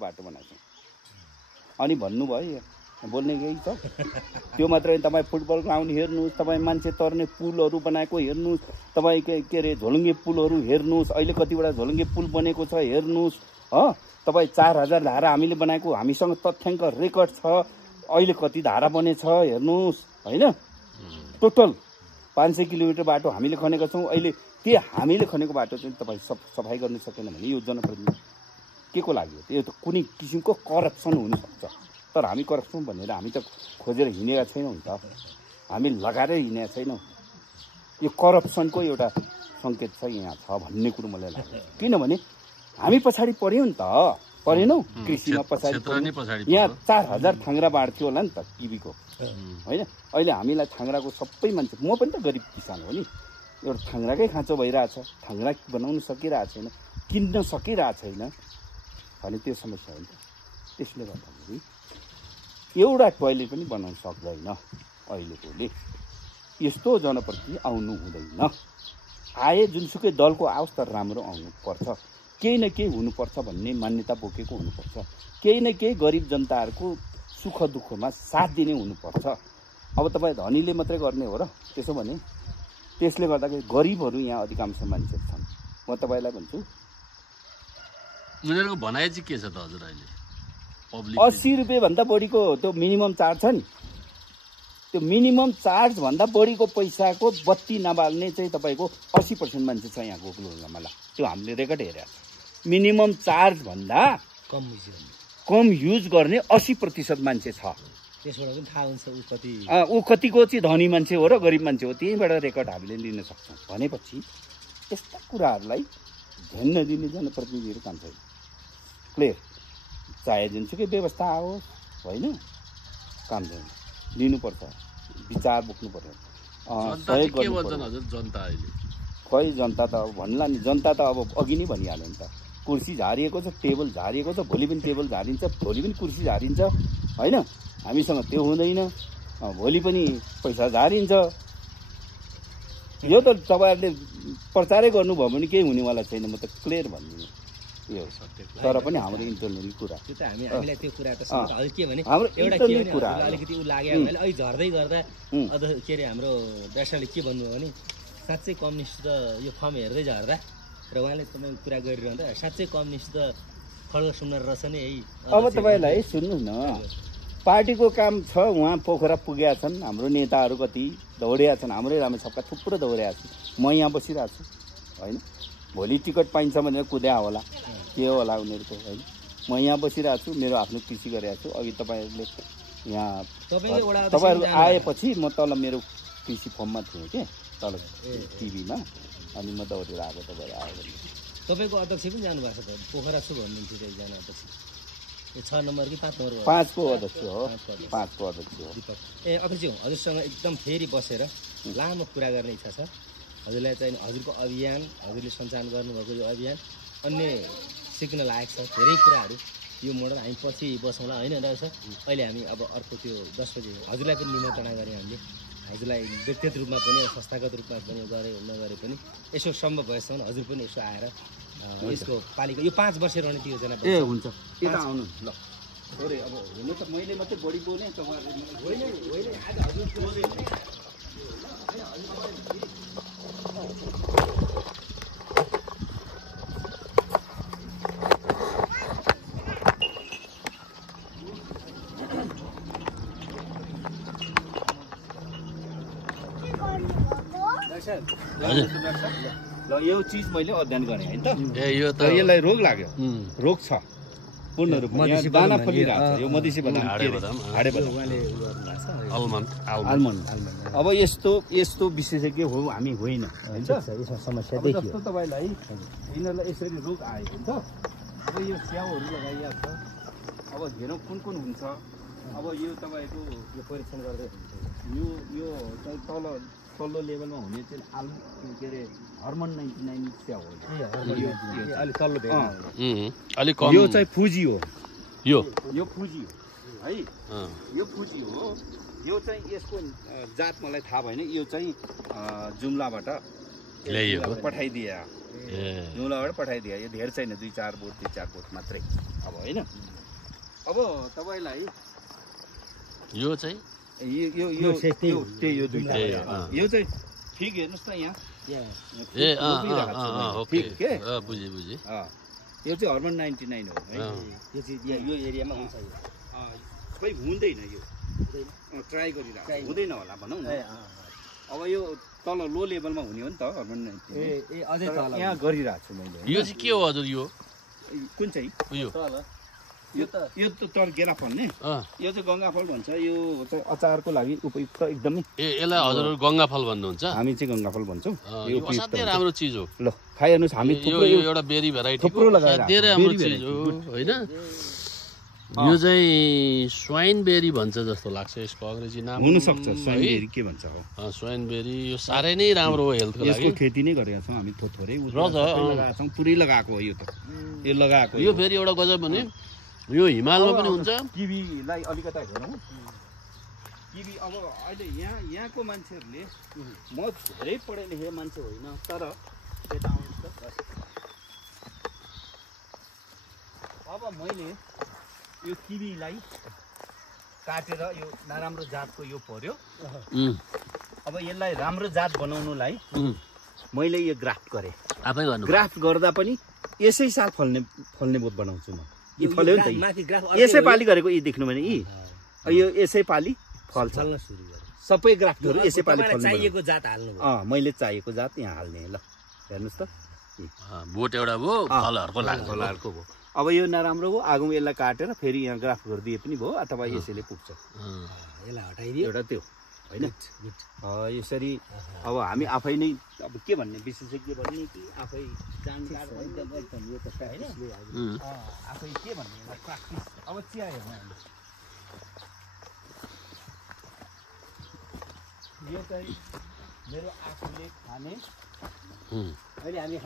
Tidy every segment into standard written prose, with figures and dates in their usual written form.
बाटो बनाएको अनि भन्नुभयो बोल्ने केही छ त्यो मात्रै तपाईँ फुटबल ग्राउन्ड हेर्नुहोस् तपाईँ मान्छे तर्ने पुलहरू बनाएको हेर्नुहोस् तपाईँ के अरे झोलुङ्गे पुलहरू हेर्नुहोस् अहिले कतिवटा झोलुङ्गे पुल बनेको छ हेर्नुहोस् तपाईँ 4000 धारा हामीले बनाएको हामीसँग तथ्याङ्क रेकर्ड छ अहिले कति धारा बनेछ हेर्नुहोस् हैन टोटल 500 किलोमिटर बाटो हामीले खनेका छौँ अहिले त्यो हामीले खनेको बाटो चाहिँ तपाईँ सफाई गर्न सकेन भने यो जनप्रतिनिधि के को लागि यो त कुनै किसिमको करप्सन हुनसक्छ तर हामी करप्सन भनेर हामी त खोजेर हिँडेका छैनौँ नि त हामी लगाएर हिँडेका छैनौँ यो करप्सनको एउटा सङ्केत छ यहाँ छ भन्ने कुरो मलाई लाग्छ किनभने हामी पछाडि पर्यौँ नि त परेनौ कृषिमा पछाडि यहाँ 4000 थाङ्रा बाँड्थ्यो होला नि त टिभीको होइन अहिले हामीलाई थाङ्राको सबै मान्छे म पनि त गरिब किसान हो नि एउटा थाङ्राकै खाँचो भइरहेछ थाङ्रा बनाउन सकिरहेको छैन किन्न सकिरहेको छैन भने त्यो समस्या हो नि त त्यसले गर्दाखेरि एउटा टोयलेट पनि बनाउन सक्दैन अहिलेकोले यस्तो जनप्रतिनिधि आउनु हुँदैन आए जुनसुकै दलको आओस् तर राम्रो आउनुपर्छ केही न केही हुनुपर्छ भन्ने मान्यता बोकेको हुनुपर्छ केही न केही गरिब जनताहरूको सुख दुःखमा साथ दिने हुनुपर्छ अब तपाईँ धनीले मात्रै गर्ने हो र त्यसो भने त्यसले गर्दाखेरि गरिबहरू यहाँ अधिकांश मान्छे छन् म तपाईँलाई भन्छु उनीहरूको भनाइ चाहिँ के छ त हजुर अहिले 80 रुपियाँ भन्दा बढीको त्यो मिनिमम चार्ज छ नि त्यो मिनिमम चार्ज भन्दा बढीको पैसाको बत्ती नबाल्ने चाहिँ तपाईँको 80% मान्छे छ यहाँ गोकुलमा त्यो हामीले रेकर्ड हेरेको छ मिनिमम चार्ज भन्दा कम युज गर्ने 80% मान्छे छ त्यसबाट पनि थाहा हुन्छ ऊ कतिको चाहिँ धनी मान्छे हो र गरिब मान्छे हो त्यहीबाट रेकर्ड हामीले लिन सक्छौँ भनेपछि यस्ता कुराहरूलाई ध्यान नदिने जनप्रतिनिधिहरू काम छैन क्लियर चाहे जुनसुकै व्यवस्था आओस् होइन काम छैन लिनुपर्छ विचार बोक्नुपर्छ खै जनता त अब भन्ला नि जनता त अब अघि नै भनिहाल्यो नि त कुर्सी झारिएको छ टेबल झारिएको छ भोलि पनि टेबल झारिन्छ भोलि पनि कुर्सी झारिन्छ होइन हामीसँग त्यो हुँदैन भोलि पनि पैसा झारिन्छ यो त तपाईँहरूले प्रचारै गर्नुभयो भने केही हुनेवाला छैन म त क्लियर भनिदिनु यो तर पनि हाम्रो इन्टरनल कुरा त्यो त हामीलाई त्यो कुरा त के भने हाम्रो एउटा के कुरा अलिकति उ लाग्यो भने अहिले झर्दै गर्दा अझ के अरे हाम्रो व्यासले के भन्नुभयो भने साँच्चै कम्युनिस्ट त यो फर्म हेर्दै झर्दा र उहाँले तपाईँ कुरा गरिरहँदा साँच्चै कम्युनिस्ट त खड्ग सुन्न रहेछ नि है अब तपाईँलाई सुन्नुहोस् न पार्टीको काम छ उहाँ पोखरा पुगेका छन् हाम्रो नेताहरू कति दौडेका छन् हाम्रै राम्रो सबका थुप्रो दौडेका छन् म यहाँ बसिरहेको छु होइन भोलि टिकट पाइन्छ भनेर कुद्या होला के होला उनीहरूको होइन म यहाँ बसिरहेको छु मेरो आफ्नो कृषि गरिरहेको छु अघि तपाईँहरूले यहाँ तपाईँहरू आएपछि म तल मेरो कृषि फर्ममा थिएँ कि तल टिभीमा अनि म दौडेर आएको तपाईँहरू आयो भने तपाईँको अध्यक्ष पनि जानुभएको छ त पोखरा छु भन्नुहुन्थ्यो एकजना अध्यक्ष यो 6 नम्बर कि 5 नम्बर 5 को अध्यक्ष हो 5 को अध्यक्ष हो ए अध्यक्ष हजुरसँग एकदम फेरि बसेर लामो कुरा गर्ने इच्छा छ हजुरलाई चाहिँ हजुरको अभियान हजुरले सञ्चालन गर्नुभएको यो अभियान अन्य सिक्न लायक छ धेरै कुराहरू यो मोडल हामी पछि बसौँला होइन रहेछ अहिले हामी अब अर्को त्यो 10 बजे हजुरलाई पनि निमन्त्रणा गऱ्यौँ हामीले हजुरलाई व्यक्तिगत रूपमा पनि संस्थागत रूपमा पनि गरे नगरे पनि यसो सम्भव भएसम्म हजुर पनि यसो आएर यसको पालिका यो 5 वर्ष रणनीति योजना ए हुन्छ यता आउनु ल थोरै अब हुनु त मैले मात्रै बढी बोलेँ तपाईँहरूले होइन आज हजुर ल यो चिज मैले अध्ययन गरेँ होइन त यसलाई रोग लाग्यो रोग छ पूर्ण रूपमा दाना फलिरहेको छ यो मधेसी बदाम हाडे बदाम आल्मन्ड अब यस्तो विशेषज्ञ हो हामी होइन होइन समस्या जस्तो तपाईँलाई यिनीहरूलाई यसरी रोग आयो हुन्छ अब यो स्याउहरू लगाइएको छ अब हेरौँ कुन हुन्छ अब यो तपाईँको यो परीक्षण गर्दै यो चाहिँ तल्लो लेभलमा हुने चाहिँ के अरे हर्मोन 99 स्याउ हो यो चाहिँ फुजी हो यो फुजी हो है यो फुजी हो यो चाहिँ यसको जात मलाई थाहा भएन यो चाहिँ जुम्लाबाट ल्याइएको पठाइदिए ए जुम्लाबाट पठाइदिए यो धेर छैन 2-4 बोट मात्रै अब होइन अब तपाईँलाई यो चाहिँ यो दुईटा यो चाहिँ ठिक हेर्नुहोस् त यहाँ ए ओके ठिक के बुझेँ यो चाहिँ हर्मन 99 हो है यो चाहिँ यो एरियामा हुन्छ खै हुँदैन यो ट्राई गरिरहेको हुँदैन होला भनौँ न अब यो तल लो लेभलमा हुने हो नि त हर्मन 99 अझै तल यहाँ गरिरहेको छु मैले यो चाहिँ के हो हजुर यो कुन चाहिँ यो यो त तर गेरा फल्ने यो चाहिँ गङ्गा फल भन्छ यो चाहिँ अचारको लागि उपयुक्त एकदमै ए यसलाई हजुर गङ्गा फल भन्नुहुन्छ हामी चाहिँ गङ्गा फल भन्छौँ यो असाध्यै राम्रो चिज हो ल खाइहेर्नुहोस् हामी यो एउटा बेरी भेराइटी थुप्रो लगाएर धेरै राम्रो चिज हो होइन यो चाहिँ स्वाइन बेरी भन्छ जस्तो लाग्छ यसको अंग्रेजी नाम हुनसक्छ स्वाइनबेरी के भन्छ हो स्वाइन बेरी यो साह्रै नै राम्रो हो हेल्थको लागि यसको खेती नै गरेका छौँ हामी थोरै लगाएका छौँ पुरै लगाएको हो यो त यो लगाएको यो फेरि एउटा गजब भने यो हिमालमा पनि हुन्छ किवीलाई अलिकता हेरौँ किवी अब अहिले यहाँको मान्छेहरूले म धेरै पढे लेखेको मान्छे होइन तर यता आउनुहोस् त अब मैले यो किवीलाई काटेर यो नराम्रो जातको यो पर्यो अब यसलाई राम्रो जात बनाउनुलाई मैले यो ग्राफ्ट गरेँ आफै गर्नु ग्राफ्ट गर्दा पनि यसै साल फल्ने बोट बनाउँछु म यी फल्यो नि त यसै पाली गरेको यी देख्नु भने यी यो यसै पाली फल्छ सबै ग्राफ्टहरू यसै पाली चाहिएको जात हाल्नु मैले चाहिएको जात यहाँ हाल्ने ल हेर्नुहोस् त बोट एउटा भयो फलहरूको भयो अब यो नराम्रो हो आगो यसलाई काटेर फेरि यहाँ ग्राफ्ट गरिदिए पनि भयो अथवा यसैले पुग्छ यसलाई हटाइदियो एउटा त्यो होइन यसरी अब हामी आफै नै अब के भन्ने विशेषज्ञ भन्ने कि आफै जानकार यो त होइन आफै के भन्ने प्र्याक्टिस अब चिया हेर्नु यो चाहिँ मेरो आफूले खाने अहिले हामी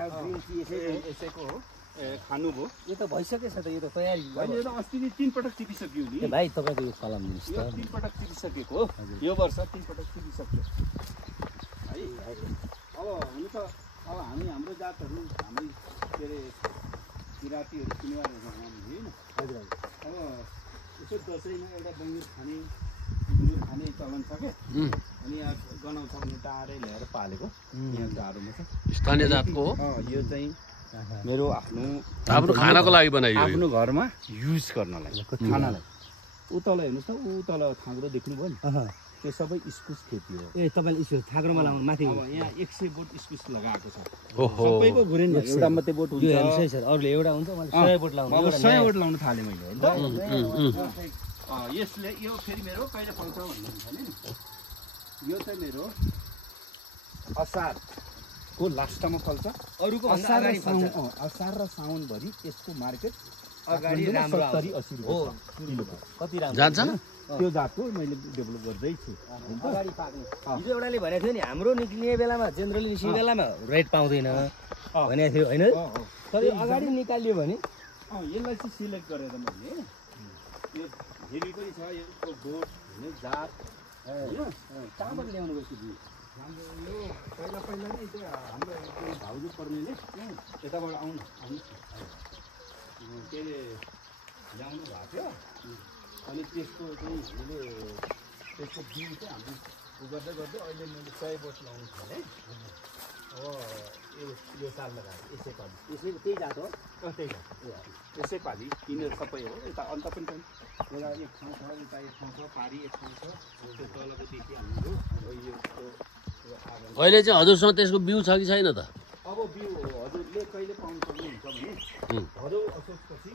यसैको हो खानु भयो यो त भइसकेछ त यो त तयारी होइन यो त अस्ति नै 3 पटक टिपिसक्यो नि भाइ तपाईँको यो कलम दिनुहोस् यो 3 पटक टिपिसकेको हो यो वर्ष 3 पटक टिपिसक्यो है अब हुनु त अब हाम्रो जातहरू हामी के अरे किराँतीहरू किनेवारहरू होइन हजुर अब यसो दसैँमा एउटा बङ्गुर खाने चलन छ क्या अनि यहाँ गनाउँछ भने टाढै ल्याएर पालेको यहाँ जाडोमा छ स्थानीय जातको हो यो चाहिँ मेरो आफ्नो खानाको लागि बनाइयो आफ्नो घरमा युज गर्नलाई खानालाई उतल हेर्नुहोस् त उतल थाङ्ग्रो देख्नुभयो नि त्यो सबै इस्कुस खेती हो ए तपाईँले इस्कुस थाङ्ग्रोमा लाउनु माथि यहाँ 100 बोट इस्कुस लगाएको छ सबैको घुरेन एउटा मात्रै बोट हुन्छ अरूले एउटा हुन्छ मैले 100 बोट लाउनु अब 100 बोट लाउन थालेँ मैले होइन यसले यो फेरि मेरो कहिले पाउँछ भन्ने हुन्छ नि यो चाहिँ मेरो असारको लास्टमा फल्छ अरूको असार र साउनभरि यसको मार्केट अगाडि राम्रो 70-80 रुपियाँ किलो कति राम्रो जान्छ त्यो जातको मैले डेभलप गर्दैछु अगाडि पाक्ने हिजो एउटाले भनेको थियो नि हाम्रो निक्लिने बेलामा जेनरली निस्किने बेलामा रेट पाउँदैन भनेको थियो होइन तर अगाडि निकालियो भने यसलाई चाहिँ सिलेक्ट गरेर मैले यो हेरी पनि छ यसको बोट होइन जात होइन कहाँबाट ल्याउनु गएको थियो हाम्रो यो पहिला नै त्यो हाम्रो भाउजू पर्नेले यताबाट आउनु के अरे ल्याउनु भएको थियो अनि त्यसको चाहिँ हामीले त्यसको बिउ चाहिँ हामी गर्दै अहिले मैले 100 बोट लाउनु थालेँ अब यो साल लगाएर यसै त्यही जात हो त्यही जात यसै पालि किनेर सबै हो यता अन्त पनि छ एउटा एक ठाउँ छ यता एक ठाउँ छ पारी एक ठाउँ छ त्यो तलको देखिहाल्नु अहिले चाहिँ हजुरसँग त्यसको बिउ छ कि छैन त अब बिउ हजुरले कहिले पाउनु सक्नुहुन्छ भने भदौ असोजपछि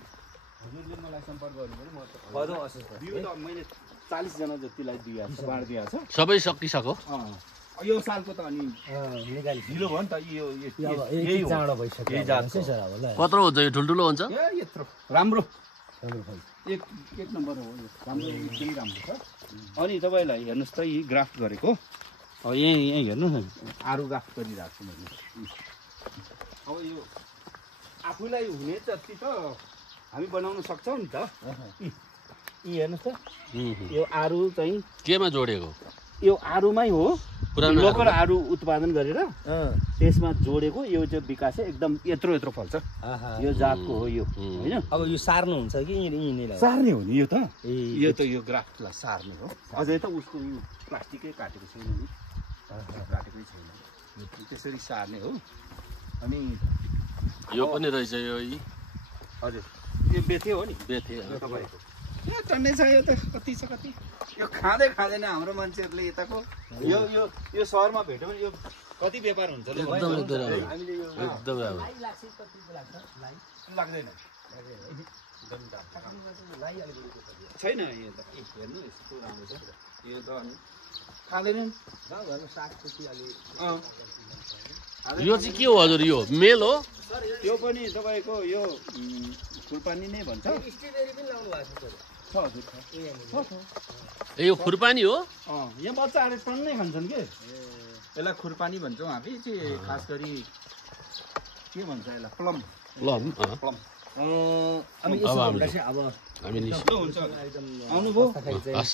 हजुरले मलाई सम्पर्क गर्नु भने म भदौ असोज बिउ त मैले 40 जना जतिलाई बाँडिदिएको छ सबै सकिसक्यो यो सालको त अनि निकाली ढिलो भयो नि त यो यही चाँडो भइसक्यो कत्रो हुन्छ यो ठुल्ठुलो हुन्छ यत्रो राम्रो एक नम्बर हो यो राम्रो एकदमै राम्रो छ अनि तपाईँलाई हेर्नुहोस् त यी ग्राफ्ट गरेको अब यहीँ हेर्नुहोस् न आरु ग्राफ्ट गरिरहेको छु मैले अब यो आफूलाई हुने जति त हामी बनाउन सक्छौँ नि त यी हेर्नुहोस् त यो आरु चाहिँ केमा जोडेको यो आरुमै हो पुरानो लोकल आरु उत्पादन गरेर अँ त्यसमा जोडेको यो चाहिँ विकास चाहिँ एकदम यत्रो फल्छ आहा यो जातको हो यो होइन अब यो सार्नुहुन्छ कि यिनीलाई सार्ने हो नि यो त ए यो त यो ग्राफ्टलाई सार्ने हो अझै त उसको यो प्लास्टिकै काटेको छैन नि काटेकै छैन त्यसरी सार्ने हो अनि यो पनि रहेछ यो हजुर यो बेथे हो नि बेथे तपाईँको यो टन्नै छ यो त कति छ कति यो खाँदै खाँदैन हाम्रो मान्छेहरूले यताको यो यो यो सहरमा भेट्यो भने यो कति व्यापार हुन्छ ल एकदम एकदम हामीले यो एकदम अब लाग्दैन छैन यो त हेर्नु यस्तो राम्रो छ यो त अनि खाँदैनन् यो चाहिँ के हो हजुर यो मेल हो त्यो पनि तपाईँको यो खुर्पानी नै भन्छ छ हजुर ए यो खुर्पानी हो यहाँ बच्चाहरू टन्नै खान्छन् के यसलाई खुर्पानी भन्छौँ हामी चाहिँ खास गरी के भन्छ यसलाई प्लम ल अनि यसो भन्दा चाहिँ अब हामी हुन्छ आउनुभयो हस्